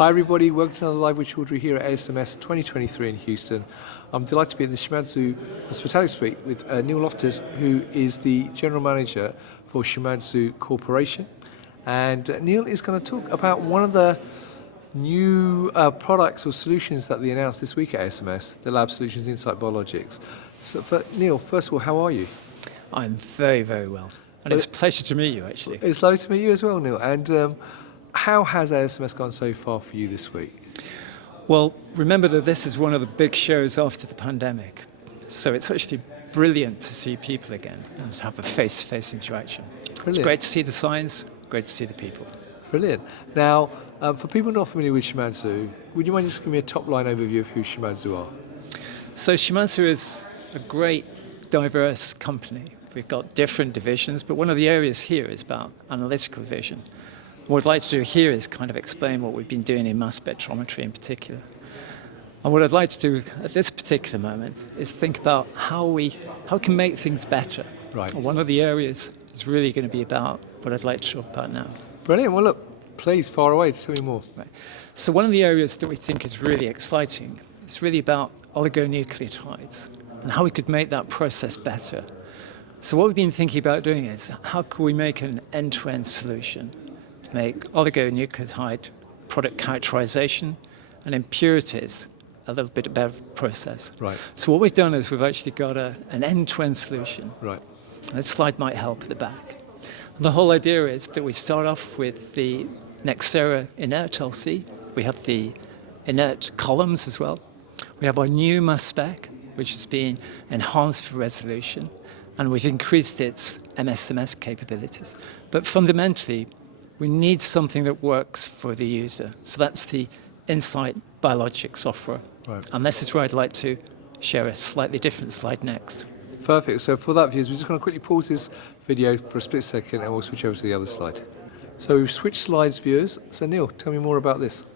Hi everybody, welcome to another live with Chaudhry here at LCMS 2023 in Houston. I'm delighted to be in the Shimadzu Hospitality Suite with Neil Loftus, who is the General Manager for Shimadzu Corporation. And Neil is going to talk about one of the new products or solutions that they announced this week at LCMS, the LabSolutions Insight Biologics. So Neil, first of all, how are you? I'm very, very well. And it's a pleasure to meet you, actually. It's lovely to meet you as well, Neil. And how has LCMS gone so far for you this week? Well, remember that this is one of the big shows after the pandemic. So it's actually brilliant to see people again and to have a face-to-face interaction. Brilliant. It's great to see the science, great to see the people. Brilliant. Now, for people not familiar with Shimadzu, would you mind just giving me a top-line overview of who Shimadzu are? So Shimadzu is a great, diverse company. We've got different divisions, but one of the areas here is about analytical vision. What I'd like to do here is kind of explain what we've been doing in mass spectrometry in particular. And what I'd like to do at this particular moment is think about how we can make things better. Right. And one of the areas is really going to be about what I'd like to talk about now. Brilliant. Well, look, please, far away, tell me more. Right. So one of the areas that we think is really exciting is really about oligonucleotides and how we could make that process better. So what we've been thinking about doing is how can we make an end-to-end solution to make oligonucleotide product characterization and impurities a little bit better process. Right. So what we've done is we've actually got an end-to-end solution. Right. And this slide might help at the back. And the whole idea is that we start off with the Nexera inert LC. We have the inert columns as well. We have our new mass spec, which has been enhanced for resolution, and we've increased its MS capabilities. But fundamentally, we need something that works for the user. So that's the Insight Biologics software. Right. And this is where I'd like to share a slightly different slide next. Perfect. So for that, viewers, we're just going to quickly pause this video for a split second and we'll switch over to the other slide. So we've switched slides, viewers. So Neil, tell me more about this.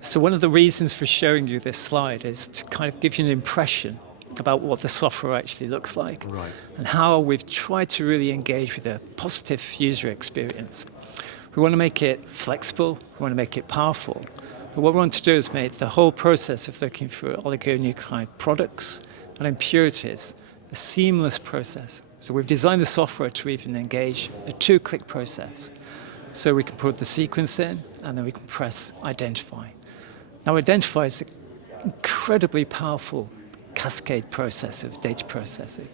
So one of the reasons for showing you this slide is to kind of give you an impression about what the software actually looks like. Right. And how we've tried to really engage with a positive user experience. We want to make it flexible, we want to make it powerful. But what we want to do is make the whole process of looking for oligonucleotide products and impurities a seamless process. So we've designed the software to even engage a two-click process. So we can put the sequence in and then we can press identify. Now identify is an incredibly powerful cascade process of data processing.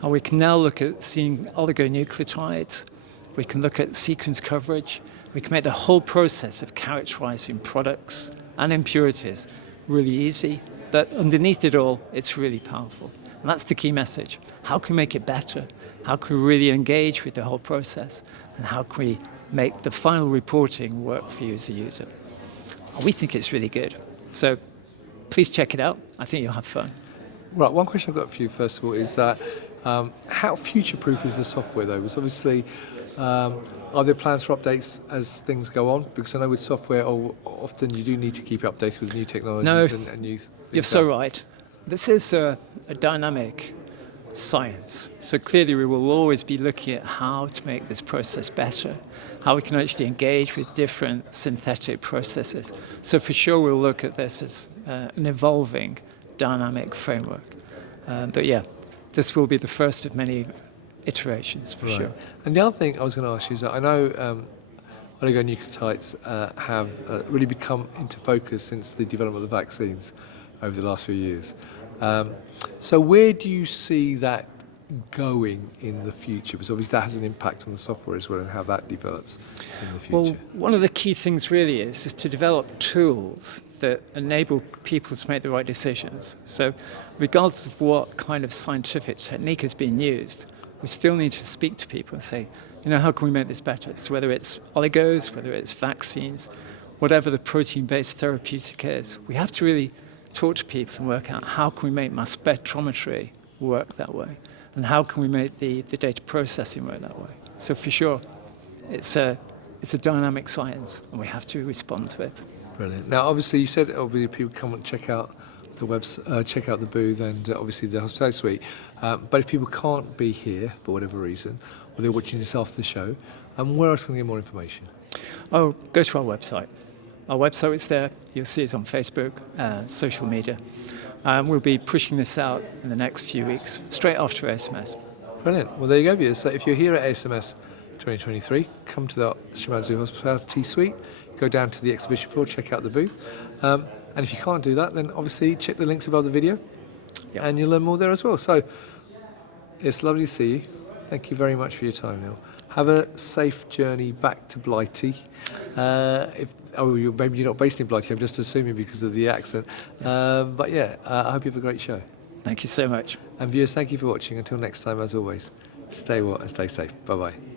And we can now look at seeing oligonucleotides, we can look at sequence coverage, we can make the whole process of characterizing products and impurities really easy, but underneath it all, it's really powerful. And that's the key message. How can we make it better? How can we really engage with the whole process? And how can we make the final reporting work for you as a user? We think it's really good. So please check it out. I think you'll have fun. Right, one question I've got for you, first of all, is that how future-proof is the software, though? Because obviously, are there plans for updates as things go on? Because I know with software, often you do need to keep updated with new technologies and new things. You're so right. This is a dynamic science. So clearly, we will always be looking at how to make this process better, how we can actually engage with different synthetic processes. So for sure, we'll look at this as an evolving dynamic framework. But yeah, this will be the first of many iterations for sure. And the other thing I was going to ask you is that I know oligonucleotides have really become into focus since the development of the vaccines over the last few years. So where do you see that going in the future? Because obviously that has an impact on the software as well and how that develops in the future. Well, one of the key things really is to develop tools that enable people to make the right decisions. So regardless of what kind of scientific technique is being used, we still need to speak to people and say, how can we make this better? So whether it's oligos, whether it's vaccines, whatever the protein-based therapeutic is, we have to really talk to people and work out how can we make mass spectrometry work that way, and how can we make the data processing work that way. So for sure, it's a dynamic science, and we have to respond to it. Brilliant. Now, obviously, you said people come and check out the check out the booth and obviously the hospitality suite. But if people can't be here for whatever reason, or they're watching this after the show, where else can they get more information? Oh, go to our website. Our website is there. You'll see us on Facebook, social media. We'll be pushing this out in the next few weeks, straight after ASMS. Brilliant. Well, there you go, viewers. So if you're here at ASMS 2023, come to the Shimadzu Hospitality Suite, go down to the exhibition floor, check out the booth. And if you can't do that, then obviously check the links above the video, and you'll learn more there as well. So it's lovely to see you. Thank you very much for your time, Neil. Have a safe journey back to Blighty. Maybe you're not based in Blighty, I'm just assuming because of the accent. But yeah, I hope you have a great show. Thank you so much. And viewers, thank you for watching. Until next time, as always, stay well and stay safe. Bye-bye.